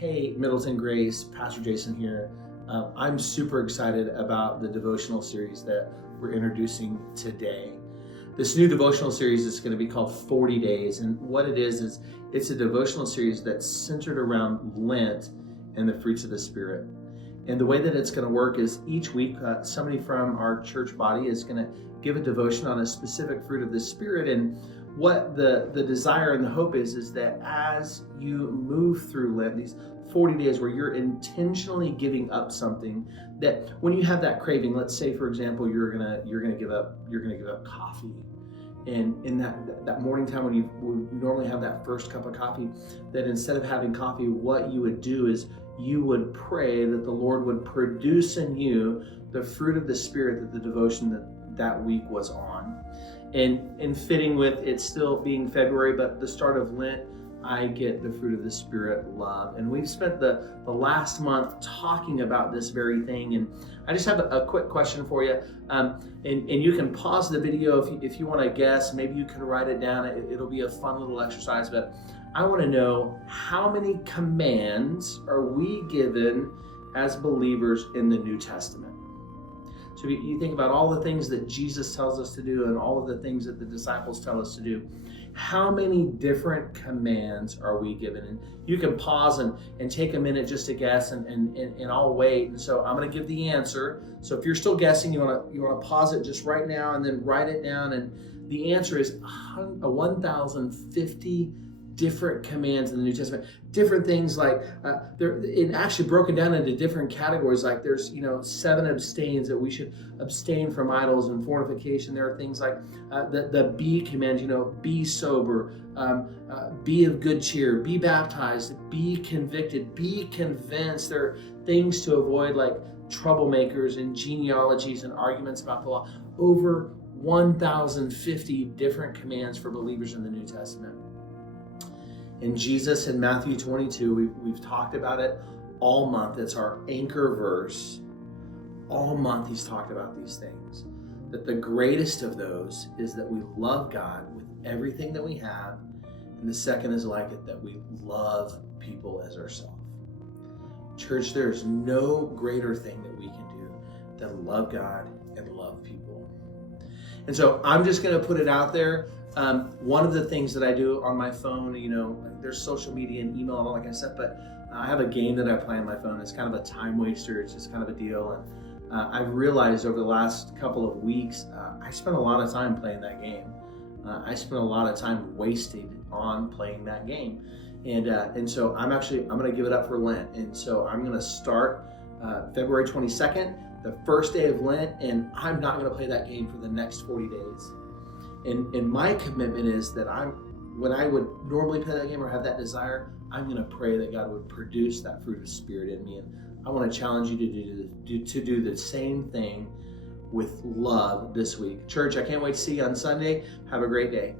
Hey, Middleton Grace, Pastor Jason here. I'm super excited about the devotional series that we're introducing today. This new devotional series is going to be called 40 Days. And what it is it's a devotional series that's centered around Lent and the fruits of the Spirit. And the way that it's going to work is each week, somebody from our church body is going to give a devotion on a specific fruit of the Spirit. And what the desire and the hope is that as you move through Lent, these 40 days where you're intentionally giving up something, that when you have that craving, let's say for example you're gonna give up coffee, and in that morning time when you would normally have that first cup of coffee, that instead of having coffee, what you would do is you would pray that the Lord would produce in you the fruit of the Spirit that the devotion that week was on. And fitting with it still being February, but the start of Lent, I get the fruit of the Spirit, love. And we've spent the last month talking about this very thing. And I just have a quick question for you. And you can pause the video if you want to guess. Maybe you can write it down. It'll be a fun little exercise. But I want to know, how many commands are we given as believers in the New Testament? So you think about all the things that Jesus tells us to do and all of the things that the disciples tell us to do. How many different commands are we given? And you can pause and take a minute just to guess, and I'll wait. And so I'm going to give the answer. So if you're still guessing, you want to pause it just right now and then write it down. And the answer is 1,050 different commands in the New Testament. Different things like they're actually broken down into different categories. Like there's 7 abstains, that we should abstain from idols and fornication. There are things like the be command, be sober, be of good cheer, be baptized, be convicted, be convinced. There are things to avoid like troublemakers and genealogies and arguments about the law. Over 1,050 different commands for believers in the New Testament. And Jesus in Matthew 22, we've talked about it all month. It's our anchor verse. All month he's talked about these things. That the greatest of those is that we love God with everything that we have. And the second is like it, that we love people as ourselves. Church, there's no greater thing that we can do than love God and love people. And so I'm just going to put it out there. One of the things that I do on my phone, there's social media and email and all that kind of stuff, but I have a game that I play on my phone. It's kind of a time waster. It's just kind of a deal. And I've realized over the last couple of weeks, I spent a lot of time playing that game. I spent a lot of time wasted on playing that game. And so I'm going to give it up for Lent. And so I'm going to start February 22nd, the first day of Lent, and I'm not going to play that game for the next 40 days. And my commitment is that when I would normally play that game or have that desire, I'm going to pray that God would produce that fruit of Spirit in me. And I want to challenge you to do the same thing with love this week. Church, I can't wait to see you on Sunday. Have a great day.